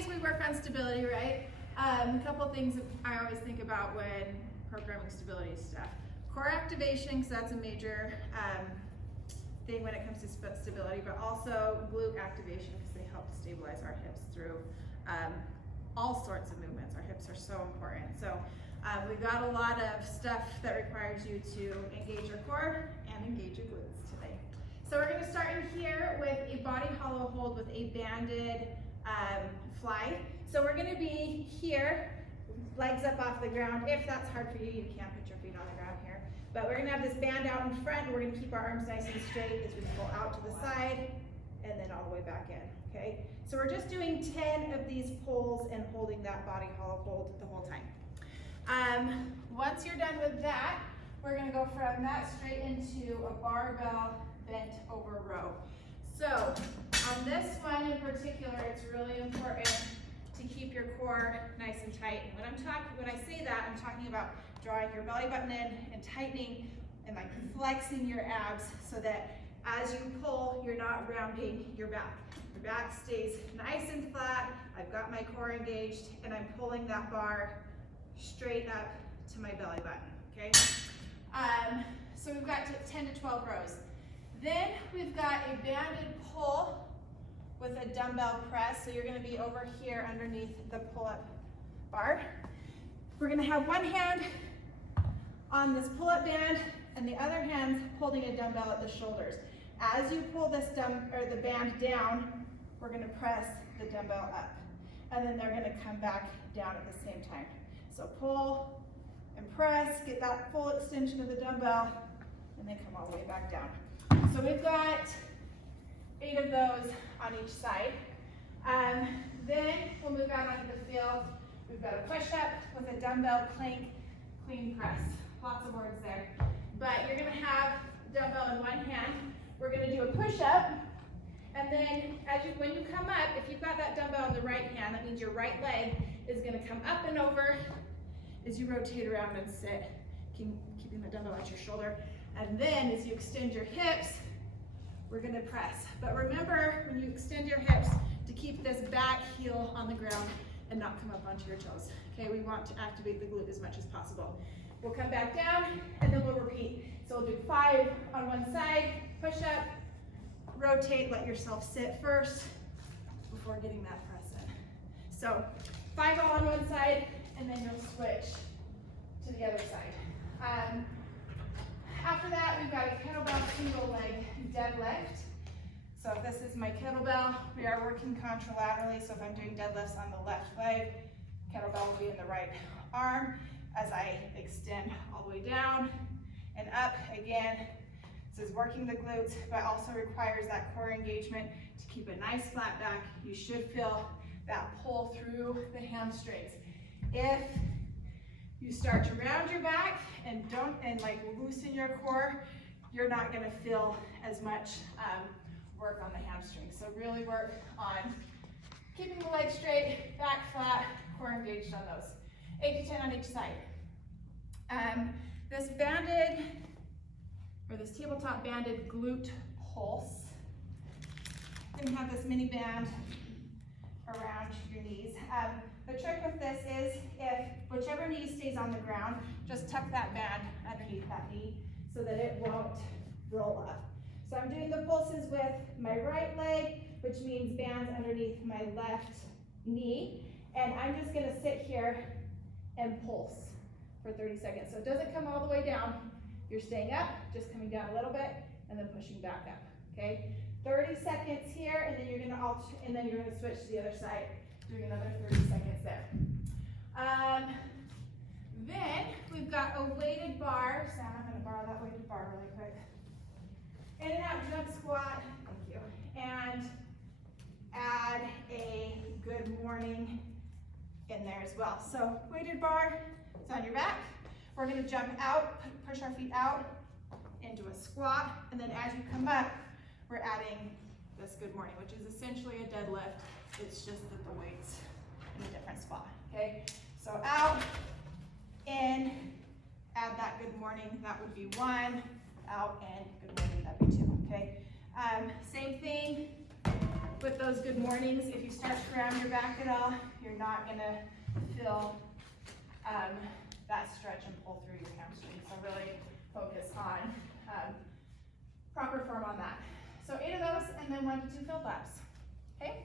ways we work on stability, right? A couple things that I always think about when programming stability stuff. Core activation, because that's a major thing when it comes to stability, but also glute activation, because they help to stabilize our hips through all sorts of movements. Our hips are so important. So we've got a lot of stuff that requires you to engage your core and engage your glutes today. So we're going to start in here with a body hollow hold with a banded fly. So we're going to be here, legs up off the ground. If that's hard for you, you can put your feet on the ground here. But we're going to have this band out in front, and we're going to keep our arms nice and straight as we pull out to the side and then all the way back in, okay? So we're just doing 10 of these pulls and holding that body hollow hold the whole time. Once you're done with that, we're going to go from that straight into a barbell bent over row. So on this one in particular, it's really important to keep your core nice and tight. And when I say that, I'm talking about drawing your belly button in and tightening and like flexing your abs so that as you pull, you're not rounding your back. Your back stays nice and flat. I've got my core engaged and I'm pulling that bar straight up to my belly button, okay? So we've got 10 to 12 rows. Then we've got a banded pull with a dumbbell press. So you're gonna be over here underneath the pull-up bar. We're gonna have one hand on this pull-up band and the other hand holding a dumbbell at the shoulders. As you pull this the band down, we're gonna press the dumbbell up. And then they're gonna come back down at the same time. So pull and press, get that full extension of the dumbbell, and then come all the way back down. So we've got 8 of those on each side. Then we'll move out onto the field. We've got a push-up with a dumbbell plank, clean press. Lots of words there. But you're gonna have dumbbell in one hand. We're gonna do a push-up. And then when you come up, if you've got that dumbbell in the right hand, that means your right leg is gonna come up and over as you rotate around and sit, keeping the dumbbell at your shoulder. And then as you extend your hips, we're gonna press. But remember, when you extend your hips, to keep this back heel on the ground and not come up onto your toes. Okay, we want to activate the glute as much as possible. We'll come back down and then we'll repeat. So we'll do 5 on one side, push up, rotate, let yourself sit first before getting that press in. So 5 all on one side, and then you'll switch to the other side. After that, we've got a kettlebell single leg deadlift. So if this is my kettlebell, we are working contralaterally. So if I'm doing deadlifts on the left leg, kettlebell will be in the right arm as I extend all the way down and up. Again, this is working the glutes, but also requires that core engagement to keep a nice flat back. You should feel that pull through the hamstrings. If you start to round your back and loosen your core, you're not going to feel as much work on the hamstrings. So really work on keeping the legs straight, back flat, core engaged on those. 8 to 10 on each side. This banded, or this tabletop banded glute pulse, you're going to have this mini band around your knees. The trick with this is if whichever knee stays on the ground, just tuck that band underneath that knee so that it won't roll up. So I'm doing the pulses with my right leg, which means bands underneath my left knee. And I'm just gonna sit here and pulse for 30 seconds. So it doesn't come all the way down. You're staying up, just coming down a little bit, and then pushing back up, okay? 30 seconds here, and then you're gonna switch to the other side, doing another 30 seconds there. Then we've got a weighted bar. Sam, I'm gonna borrow that weighted bar really quick. In and out jump squat, thank you. And add a good morning in there as well. So weighted bar, it's on your back. We're gonna jump out, push our feet out into a squat, and then as you come up, we're adding this good morning, which is essentially a deadlift. It's just that the weight's in a different spot, okay? So out, in, add that good morning, that would be 1, out, in, good morning, that'd be 2, okay? Same thing, with those good mornings. If you start to round your back at all, you're not gonna feel that stretch and pull through your hamstring. So really focus on proper form on that. So 8 of those, and then 1 to 2 field laps, okay?